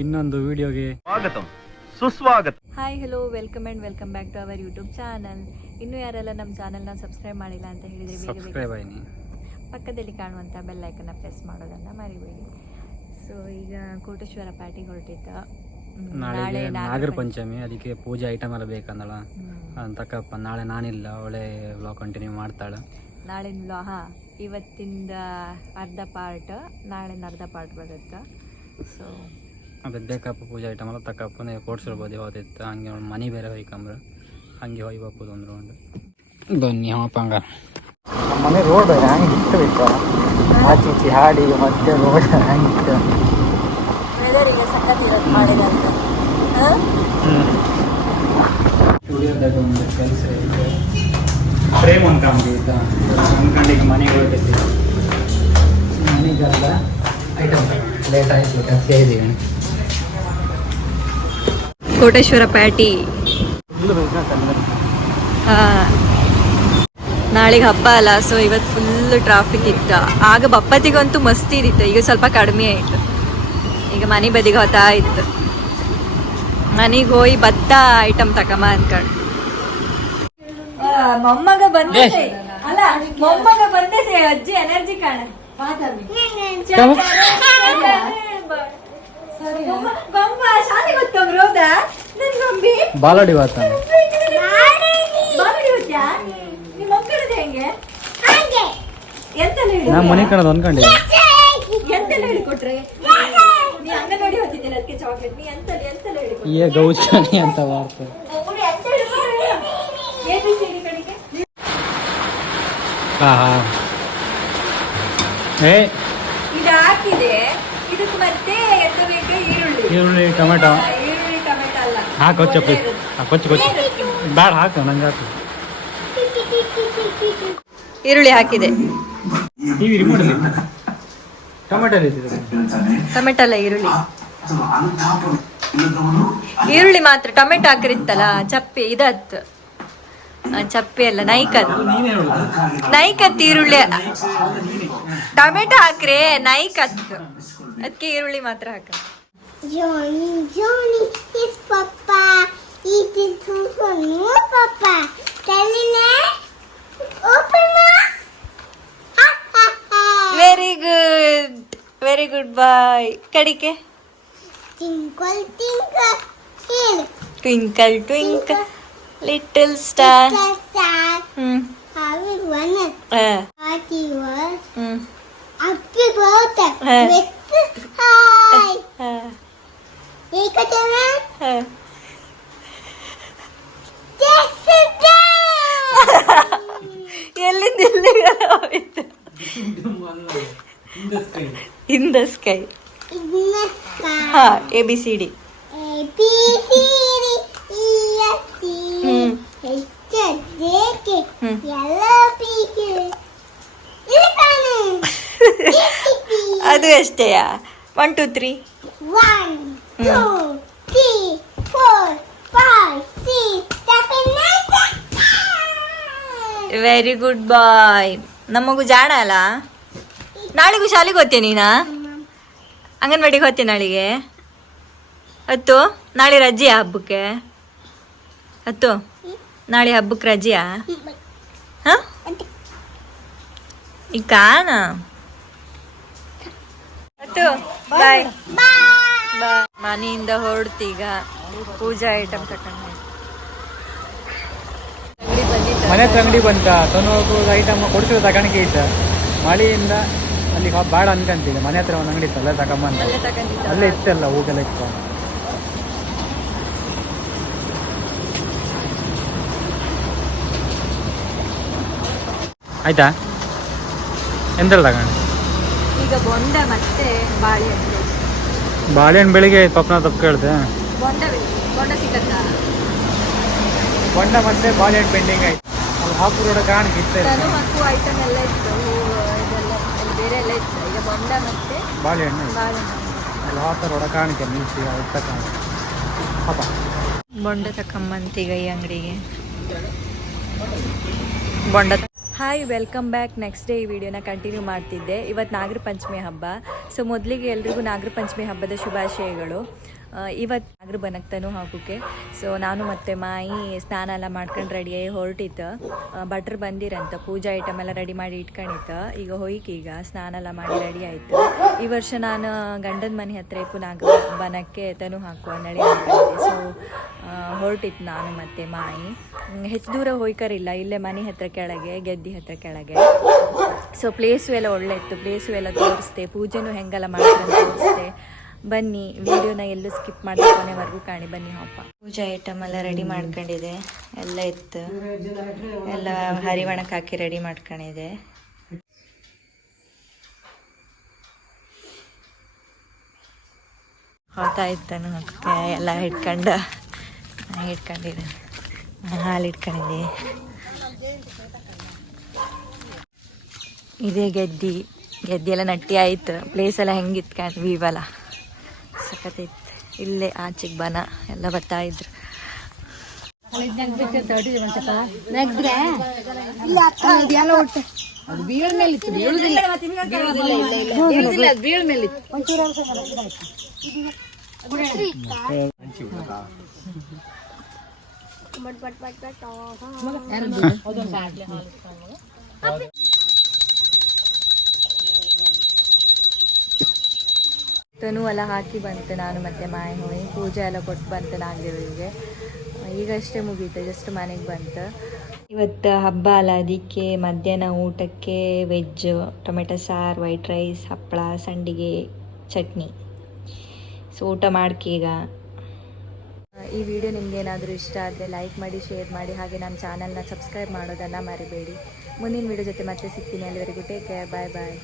ಇನ್ನೊಂದು ವಿಡಿಯೋಗೆ ಸ್ವಾಗತ. ಸುಸ್ವಾಗತ. Hi hello welcome and welcome back to our YouTube channel ಇನ್ನೂ ಯಾರೆಲ್ಲ ನಮ್ಮ ಚಾನಲ್ನ ಸಬ್ಸ್ಕ್ರೈಬ್ ಮಾಡಿಲ್ಲ ಅಂತ ಹೇಳಿದರೆ ಬೇಗ ಬೇಗ ಸಬ್ಸ್ಕ್ರೈಬ್ ಆಯ್ನಿ. ಪಕ್ಕದಲ್ಲಿ ಕಾಣುವಂಥ ಬೆಲ್ ಐಕನ್ನ ಪ್ರೆಸ್ ಮಾಡೋದನ್ನು ಮರಿಬೇಡಿ. ಸೊ ಈಗ ಕೋಟೇಶ್ವರ ಪಾರ್ಟಿ ಹೊರಟಿದ್ದ ನಾಳೆ ನಾಗರ ಪಂಚಮಿ. ಅದಕ್ಕೆ ಪೂಜೆ ಐಟಮ್ ಎಲ್ಲ ಬೇಕಂದಳ. ತಕ್ಕಪ್ಪ ಅಂತಕ್ಕಪ್ಪ ನಾಳೆ ನಾನಿಲ್ಲ ಅವಳೆ ವ್ಲಾಗ್ ಕಂಟಿನ್ಯೂ ಮಾಡ್ತಾಳೆ. ನಾಳೆ ಹಾಂ ಇವತ್ತಿಂದ ಅರ್ಧ ಪಾರ್ಟ್ ನಾಳಿಂದ ಅರ್ಧ ಪಾರ್ಟ್ ಬರುತ್ತೆ. ಸೊ ಅದಕ್ಕೆ ಬೇಕಪ್ಪ ಪೂಜೆ ಐಟಮ್ ಎಲ್ಲ ತಕ್ಕಪ್ಪ ನೀವು ಕೊಡ್ಸಿರ್ಬೋದು ಹೋದಿತ್ತು ಹಂಗೆ ಮನೆ ಬೇರೆ ಹೋಯ್ಕಂಬ್ರೆ ಹಂಗೆ ಹೋಗಿ ಬಪ್ಪದು ಒಂದು ರೌಂಡ್ ಬನ್ನಿ ಹಪ್ಪ ಹಂಗ ಮನೆ ರೋಡ್ ಹೆಂಗೆ ಇತ್ತು ಆಚೆ ಈಚೆ ಹಾಡಿ ಮತ್ತೆ ರೋಡ್ ಹ್ಯಾಂಗೆ ಇತ್ತು ಸ್ಟುಡಿಯೋದಾಗ ಒಂದು ಕೆಲಸ ಇದೆ ಫ್ರೇಮ್ ಅನ್ಕೊಂಡಿ ಇದ್ದ ಅನ್ಕೊಂಡು ಈಗ ಮನೆಗೆ ಹೊರಟಿದ್ದೆ ಮನೆಗೆಲ್ಲ ಐಟಮ್ ಲೇಟ್ ಆಯಿತು ಇದ್ದೀವಿ ಕೋಟೇಶ್ವರ ಪ್ಯಾಟಿ ನಾಳೆಗೆ ಹಬ್ಬ ಅಲ್ಲ ಸೊ ಇವತ್ತು ಫುಲ್ ಟ್ರಾಫಿಕ್ ಇತ್ತು. ಆಗ ಬಪ್ಪತಿಗಂತೂ ಮಸ್ತ್ ಇದ್ದಿತ್ತು ಈಗ ಸ್ವಲ್ಪ ಕಡಿಮೆ ಆಯಿತು. ಈಗ ಮನೆ ಬದಿಗೆ ಹೊತ್ತಾ ಇತ್ತು. ಮನೆಗೆ ಹೋಗಿ ಭತ್ತ ಐಟಮ್ ತಕಮ ಅನ್ಕೊಂಡು. ಮೊಮ್ಮಗ ಬಂದೆ ಅಲ್ಲ ಮೊಮ್ಮಗ ಬಂದೆ ಅಜ್ಜಿ ಎನರ್ಜಿ ಕಾಣ. ಶಾಲೆ ಎಂತೆಲ್ಲ ಹೇಳಿ ನಾನು ಮನೆ ಕಣದ ಅನ್ಕೊಂಡಿದ್ದೆ ಏ ಗೌಚಾನಿ ನೀ ಅಂಗನವಾಡಿ ಹೋಗ್ತಿದ್ದಿಲ್ಲ ಅದಕ್ಕೆ ಚಾಕ್ಲೇಟ್ ನೀ ಎಂತೆಲ್ಲ ಎಂತೆಲ್ಲ ಹೇಳಿಕೊಟ್ರೆ ಈ ಗೌಚನಿ ಅಂತ ವಾರ್ತೆ. ಎ ಬಿ ಸಿ ಕಡೆಗೆ ಹಾ ಹಾ. ಏ. ಇದು ಹಾಕಿದೆ ಇದಕ್ಕೆ ಮತ್ತೆ ಎಂತ ಬೇಕು ಈರುಳ್ಳಿ. ಈರುಳ್ಳಿ ಟೊಮೆಟೊ ಆ, ಈರುಳ್ಳಿ ಟೊಮೆಟೊ ಅಲ್ಲ ಹಾಕು ಇರುತ್ತೆ. ಕೊಚ್ಚು ಕೊಚ್ಚು ಬೇಡ ಹಾಕು ನಂಗೆ ಹಾಕು ಈರುಳ್ಳಿ ಹಾಕಿದೆ. ಟಿವಿ ರಿಮೋಟ್ ಟೊಮೆಟೊ ಟೊಮೆಟೊ ಅಲ್ಲ ಈರುಳ್ಳಿ. ಈರುಳ್ಳಿ ಮಾತ್ರ ಟೊಮೆಟೊ ಹಾಕಿರಿತ್ತಲ್ಲ ಚಪ್ಪೆ ಇದತ್ತು. ಚಪ್ಪೆ ಅಲ್ಲ ನೈಕತ್ ಅದು. ನೈಕ ನೈಕತ್ ಈರುಳ್ಳಿ. ಟೊಮೆಟೊ ಹಾಕ್ರೆ ನೈಕತ್ ಅದಕ್ಕೆ ಈರುಳ್ಳಿ ಮಾತ್ರ ಹಾಕ Johnny, Johnny, his papa. It is for no papa. Tell me, open mouth. Very good. Very good. boy. Kadike. Tinkle, tinkle, hill. Twinkle, twinkle, little star. Little star. Hmm. How is one? Uh. What you were? Hmm. Happy birthday. Uh. ಇಕೋಟೆ ಹಾ ಡೆಸ್ ಇಂದ sky ಹಾ A B C D ಅದು ಅಷ್ಟೇ 1 2 3 One, two, three, four, five, six, seven, eight, nine. Very good boy ನಮಗೂ ಜಾಣ ಅಲ್ಲ? ನಾಳೆಗೂ ಶಾಲೆಗೆ ಹೋಗ್ತೀಯ ನೀನಾ? ಅಂಗನವಾಡಿಗೆ ಹೋಗ್ತೀನಿ ನಾಳೆಗೆ? ಹತ್ತು ನಾಳೆ ರಜೆಯಾ ಹಬ್ಬಕ್ಕೆ? ಹತ್ತು ನಾಳೆ ಹಬ್ಬಕ್ಕೆ ರಜೆಯಾ? ಹಾಂ? ಈಗ ಕಾಣ? ಹತ್ತು ಬಾಯ್ ಬಾಯ್ ಮನೆಯಿಂದ ಹೊರಡ್ತೀಗ ಪೂಜಾ ಐಟಮ್ ತಕೊಂಡು ಮನೆ ಅಂಗಡಿ ಬಂತ. ತೊನ್ನೋಗು ಐಟಮ್ ಕೊಡಿಸಿದ ತಗೊಂಡಿಗೆ ಇದ್ದ. ಮಳೆಯಿಂದ ಅಲ್ಲಿ ಬಾಡ ಅನ್ಕಂತೀವಿ ಮನೆ ಹತ್ರ ಒಂದು ಅಂಗಡಿ ಇತ್ತಲ್ಲ ತಗೊಂಬ ತಗೊಂಬಂದ ಅಲ್ಲೇ ಇತ್ತಲ್ಲ ಹೂಗೆಲ್ಲ ಇತ್ತು. ಆಯ್ತಾ? ಎಂತೆಲ್ಲ ತಗೊಂಡು? ಈಗ ಬೊಂಡ ಮತ್ತೆ ಬಾಳೆಹಣ್ಣು ಬಾಳೆಹಣ್ಣು ಬೆಳಿಗ್ಗೆ ಪಪ್ಪನ ತಪ್ಪು ಕೇಳಿದೆ. ಬೊಂಡ. ಬೊಂಡ ಮತ್ತೆ ಬಾಳೆಹಣ್ಣು ಪೆಂಡಿಂಗ್ ಆಯ್ತು. ಅಲ್ಲಿ ಹಾಪು ರೋಡ ಕಾಣಿಕೆ ಇತ್ತು ನಾನು ಮಕ್ಕಳು ಐಟಮ್ ಎಲ್ಲ ಇತ್ತು ಹೂವು ಇದೆಲ್ಲ ಅಲ್ಲಿ ಬೇರೆ ಎಲ್ಲ ಇತ್ತು. ಈಗ ಬೊಂಡ ಮತ್ತೆ ಬಾಳೆಹಣ್ಣು. ಬಾಳೆಹಣ್ಣು. ಅಲ್ಲಿ ಹಾಪು ರೋಡ ಕಾಣಿಕೆ ನಿಲ್ಸಿ ಅದು ತಗೊಂಡು ಪಾಪ. ಬೊಂಡ ತಕೊಂಬಂತೀಗ ಈ ಅಂಗಡಿಗೆ. ಬೊಂಡ hi welcome back next day ಈ ವಿಡಿಯೋನ ಕಂಟಿನ್ಯೂ ಮಾಡ್ತಿದ್ದೆ. ಇವತ್ತು ನಾಗರ ಪಂಚಮಿ ಹಬ್ಬ. ಸೊ ಮೊದಲಿಗೆ ಎಲ್ರಿಗೂ ನಾಗರ ಪಂಚಮಿ ಹಬ್ಬದ ಶುಭಾಶಯಗಳು. ಇವತ್ತು ನಾಗರ ಬನಕ್ತಾನು ಹಾಕೋಕೆ ಸೊ ನಾನು ಮತ್ತು ಮಾಯಿ ಸ್ನಾನ ಎಲ್ಲ ಮಾಡ್ಕೊಂಡು ರೆಡಿಯಾಗಿ ಹೊರಟಿತ್ತು ಭಟ್ರು ಬಂದಿರಂತ, ಪೂಜಾ ಐಟಮ್ ಎಲ್ಲ ರೆಡಿ ಮಾಡಿ ಇಟ್ಕೊಂಡಿತ್ತು ಈಗ ಹೋಯ್ಕೆ ಈಗ ಸ್ನಾನ ಎಲ್ಲ ಮಾಡಿ ರೆಡಿ ಆಯಿತು. ಈ ವರ್ಷ ನಾನು ಗಂಡನ ಮನೆ ಹತ್ರ ಪುನಾಗ ಬನಕ್ಕೆ ತನು ಹಾಕುವ ನಡಿ ಸೊ ಹೊರಟಿತ್ತು ನಾನು ಮತ್ತು ಮಾಯಿ. ಹೆಚ್ಚು ದೂರ ಹೋಯ್ಕರಿಲ್ಲ, ಇಲ್ಲೇ ಮನೆ ಹತ್ರ ಕೆಳಗೆ, ಗೆದ್ದಿ ಹತ್ರ ಕೆಳಗೆ. ಸೊ ಪ್ಲೇಸು ಎಲ್ಲ ಒಳ್ಳೆ ಇತ್ತು. ಪ್ಲೇಸು ಎಲ್ಲ ತೋರಿಸ್ದೆ, ಪೂಜೆನೂ ಹೆಂಗೆಲ್ಲ ಮಾಡ್ತಾರೆ ತೋರಿಸ್ದೆ. ಬನ್ನಿ ವಿಡಿಯೋನ ಎಲ್ಲೂ ಸ್ಕಿಪ್ ಮಾಡಿ ಕೊನೆವರೆಗೂ ಕಾಣಿ ಬನ್ನಿ ಹಬ್ಬ ಪೂಜಾ ಐಟಮ್ ಎಲ್ಲ ರೆಡಿ ಮಾಡ್ಕೊಂಡಿದೆ ಎಲ್ಲ ಇತ್ತು. ಎಲ್ಲ ಹರಿವಣಕ್ಕೆ ಹಾಕಿ ರೆಡಿ ಮಾಡ್ಕೊಂಡಿದೆ. ಹೊತ್ತಾಯ್ತಾನು ಎಲ್ಲ ಹಿಡ್ಕೊಂಡು ಹಿಡ್ಕೊಂಡಿದ್ದೆ ಹಾಲು ಇಟ್ಕೊಂಡಿದ್ದೆ ಇದೇ ಗೆದ್ದಿ. ಗೆದ್ದಿ ಎಲ್ಲ ನಟ್ಟಿ ಆಯ್ತು. ಪ್ಲೇಸ್ ಎಲ್ಲ ಹೆಂಗಿತ್ತು ಕಾಣ್ ವೀವಲ್ಲ ಸಖತ್ತಿತ್ತು ಇಲ್ಲೇ ಆಚೆಗೆ ಬನ ಎಲ್ಲ ಬರ್ತಾ ಇದ್ರು. ಬಟ್ ಬಟ್ ಬಟ್ ಬಟ್ ತನು ಎಲ್ಲ ಹಾಕಿ ಬಂತು ನಾನು ಮತ್ತೆ ಮಾಯ ಹೋಗಿ. ಪೂಜೆ ಎಲ್ಲ ಕೊಟ್ಟು ಬಂತು ನಾಗದೇವರಿಗೆ ಈಗಷ್ಟೇ ಮುಗೀತು ಜಸ್ಟ್ ಮನೆಗೆ ಬಂತು. ಇವತ್ತು ಹಬ್ಬ ಅಲ್ಲ ಅದಕ್ಕೆ ಮಧ್ಯಾಹ್ನ ಊಟಕ್ಕೆ ವೆಜ್ ಟೊಮೆಟೊ ಸಾರು ವೈಟ್ ರೈಸ್ ಹಪ್ಪಳ ಸಂಡಿಗೆ ಚಟ್ನಿ. ಸೊ ಊಟ ಮಾಡ್ಕೀಗ ಈ ವಿಡಿಯೋ ನಿಮ್ಗೆ ಏನಾದರೂ ಇಷ್ಟ ಆದರೆ ಲೈಕ್ ಮಾಡಿ ಶೇರ್ ಮಾಡಿ ಹಾಗೆ ನಮ್ಮ ಚಾನಲ್ನ ಸಬ್ಸ್ಕ್ರೈಬ್ ಮಾಡೋದನ್ನು ಮರಿಬೇಡಿ. ಮುಂದಿನ ವಿಡಿಯೋ ಜೊತೆ ಮತ್ತೆ ಸಿಗ್ತೀನಿ ಅಲ್ಲಿವರೆಗೂ. ಟೇಕ್ ಕೇರ್ ಬಾಯ್ ಬಾಯ್